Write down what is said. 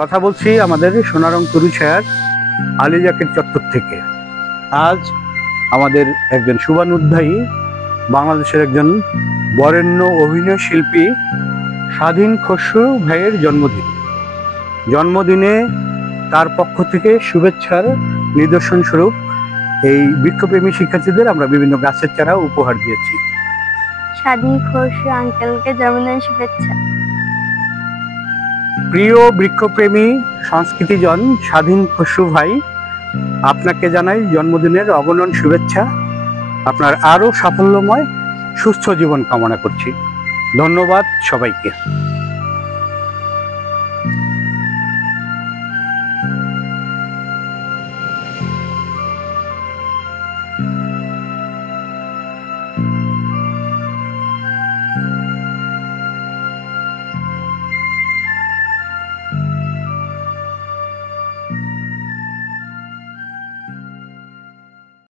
কথা বলছি আমাদের সোনারং তুরুছায়ার আলী জাকের চত্বর থেকে। আজ আমাদের একজন শুভানুধ্যায়ী বাংলাদেশের একজন বরেণ্য অভিনয় শিল্পী স্বাধীন খসরু ভাইয়ের জন্মদিনে তার পক্ষ থেকে শুভেচ্ছার নিদর্শন স্বরূপ এই বৃক্ষপ্রেমী শিক্ষার্থীদের আমরা বিভিন্ন গাছের চারা উপহার দিয়েছি। স্বাধীন খসরু আঙ্কেলকে জন্মদিন শুভেচ্ছা। প্রিয় বৃক্ষপ্রেমী সংস্কৃতিজন স্বাধীন খসরু ভাই, আপনাকে জানাই জন্মদিনের অগণন শুভেচ্ছা। আপনার আরও সাফল্যময় সুস্থ জীবন কামনা করছি। ধন্যবাদ সবাইকে।